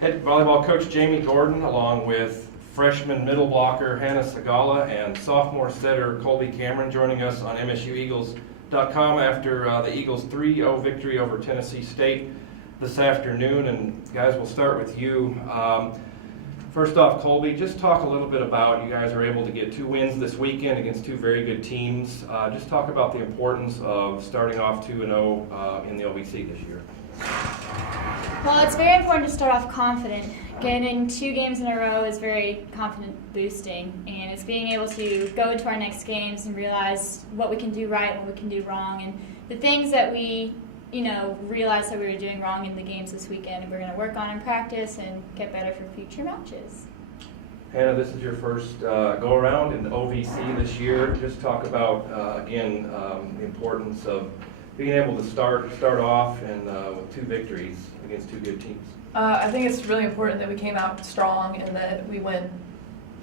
Head volleyball coach Jaime Gordon, along with freshman middle blocker Hannah Sigala and sophomore setter Colbey Cameron, joining us on MSUEagles.com after the Eagles' 3-0 victory over Tennessee State this afternoon. And guys, we'll start with you. First off, Colbey, just talk a little bit about, you guys are able to get 2 wins this weekend against 2 very good teams. Just talk about the importance of starting off 2-0 in the OVC this year. Well, it's very important to start off confident. Getting 2 games in a row is very confident boosting, and it's being able to go into our next games and realize what we can do right and what we can do wrong, and the things that we realized that we were doing wrong in the games this weekend, and we're going to work on in practice and get better for future matches. Hannah, this is your first go-around in the OVC this year. Just talk about, again, the importance of being able to start off and with 2 victories against 2 good teams. I think it's really important that we came out strong and that we went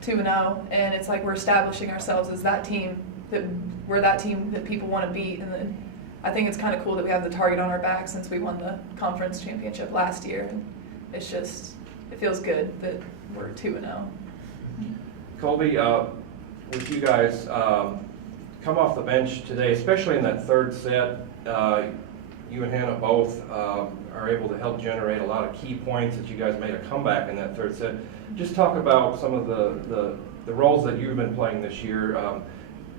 2-0, and it's like we're establishing ourselves as that team, that we're that team that people want to beat. And then I think it's kind of cool that we have the target on our back since we won the conference championship last year, and it feels good that we're 2-0. Colbey, with you guys, come off the bench today, especially in that third set. You and Hannah both are able to help generate a lot of key points that you guys made a comeback in that third set. Just talk about some of the roles that you've been playing this year.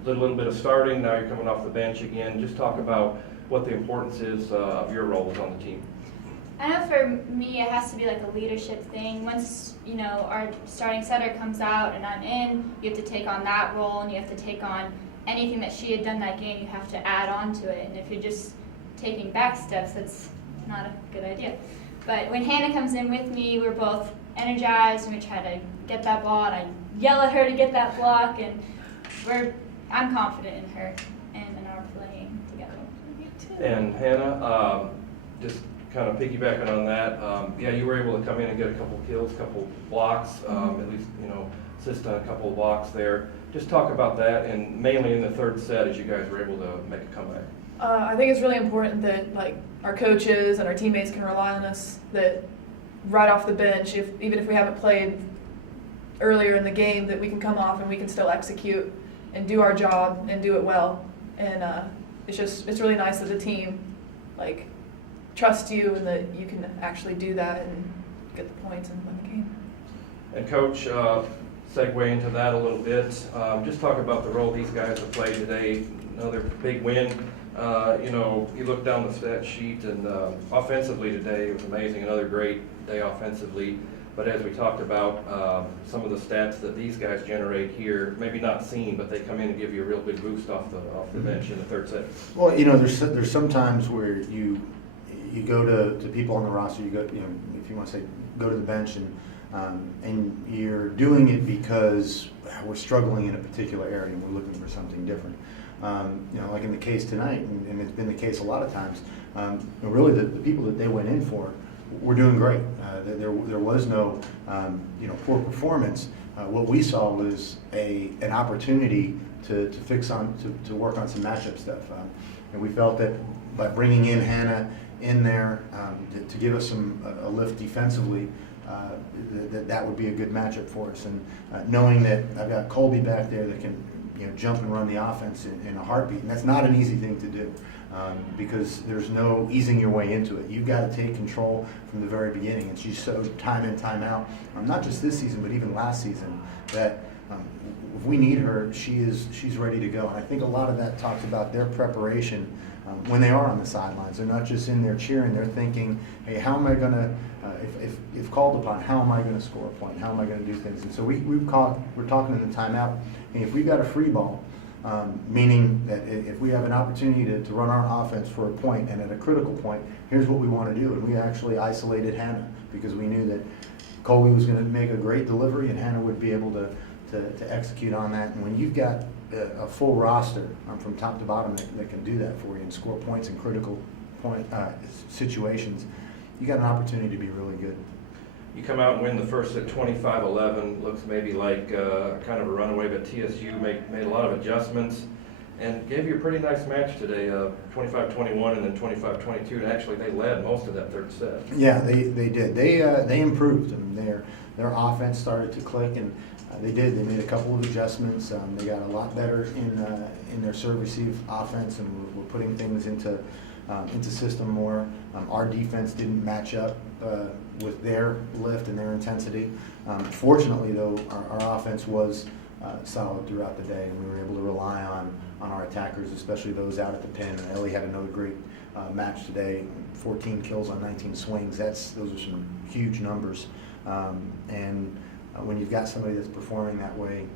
Little bit of starting, now you're coming off the bench again. Just talk about what the importance is of your roles on the team. I know for me it has to be like a leadership thing. Once our starting setter comes out and I'm in, you have to take on that role, and you have to take on anything that she had done that game. You have to add on to it, and if you're just taking back steps, that's not a good idea. But when Hannah comes in with me, we're both energized and we try to get that ball, and I yell at her to get that block, and I'm confident in her and in our playing together. And Hannah, just kind of piggybacking on that, you were able to come in and get a couple kills, a couple blocks, at least assist on a couple of blocks there. Just talk about that, and mainly in the third set as you guys were able to make a comeback. I think it's really important that our coaches and our teammates can rely on us, that right off the bench, even if we haven't played earlier in the game, that we can come off and we can still execute and do our job and do it well. And it's really nice that the team trusts you and that you can actually do that and get the points and win the game. And Coach, segue into that a little bit. Just talk about the role these guys have played today. Another big win. You look down the stat sheet, and offensively today it was amazing. Another great day offensively. But as we talked about, some of the stats that these guys generate here, maybe not seen, but they come in and give you a real big boost off the bench in the third set. Well, there's some times where you go to people on the roster. You go, if you want to say, go to the bench, and you're doing it because we're struggling in a particular area and we're looking for something different. Like in the case tonight, and it's been the case a lot of times. Really, the people that they went in for were doing great. There was no poor performance. What we saw was an opportunity to work on some matchup stuff, and we felt that by bringing in Hannah in there to give us a lift defensively, that would be a good matchup for us. And knowing that I've got Colbey back there that can jump and run the offense in a heartbeat, and that's not an easy thing to do. Because there's no easing your way into it. You've got to take control from the very beginning, and she showed time in, time out, not just this season, but even last season, that if we need her, she's ready to go. And I think a lot of that talks about their preparation when they are on the sidelines. They're not just in there cheering, they're thinking, hey, how am I going to, if called upon, how am I going to score a point? How am I going to do things? And so we're talking in the timeout, and if we've got a free ball, meaning that if we have an opportunity to run our offense for a point, and at a critical point, here's what we want to do. And we actually isolated Hannah because we knew that Colbey was going to make a great delivery and Hannah would be able to execute on that. And when you've got a full roster from top to bottom that can do that for you and score points in critical situations, you got an opportunity to be really good. You come out and win the first at 25-11. Looks maybe like kind of a runaway, but TSU made a lot of adjustments and gave you a pretty nice match today, 25-21 and then 25-22, and actually they led most of that third set. Yeah, they did. They improved, and their offense started to click, and they did. They made a couple of adjustments. They got a lot better in their serve receive offense, and we're putting things into system more. Our defense didn't match up with their lift and their intensity. Fortunately, though, our offense was solid throughout the day, and we were able to rely on our attackers, especially those out at the pin. And Ellie had another great match today, 14 kills on 19 swings. Those are some huge numbers. And when you've got somebody that's performing that way,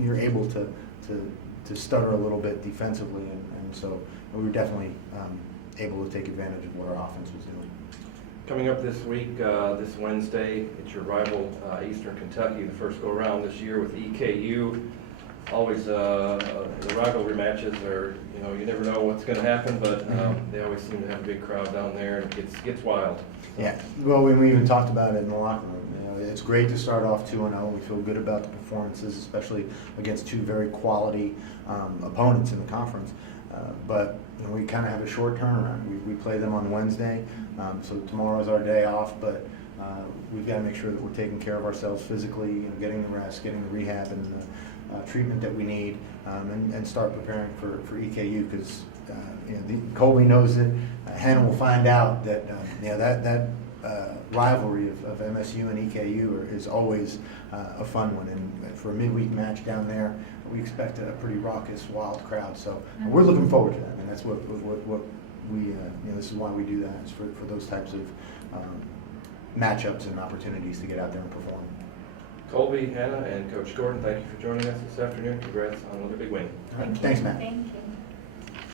you're able to stutter a little bit defensively, and so we were definitely able to take advantage of what our offense was doing. Coming up this week, this Wednesday, it's your rival Eastern Kentucky, the first go-around this year with EKU. Always the rivalry matches are, you never know what's going to happen, but they always seem to have a big crowd down there, and it gets wild. Yeah, well, we even talked about it in the locker room. It's great to start off 2-0. We feel good about the performances, especially against two very quality opponents in the conference. But we kind of have a short turnaround. We play them on Wednesday, so tomorrow's our day off. But we've got to make sure that we're taking care of ourselves physically, getting the rest, getting the rehab and the treatment that we need, and start preparing for EKU, because Colbey knows it. Hannah will find out that that rivalry of MSU and EKU is always a fun one, and for a midweek match down there, we expect a pretty raucous, wild crowd. So we're looking forward to that, and that's what we this is why we do that, is for those types of matchups and opportunities to get out there and perform. Colbey, Hannah, and Coach Gordon, thank you for joining us this afternoon. Congrats on another big win. All right, thanks, Matt. Thank you.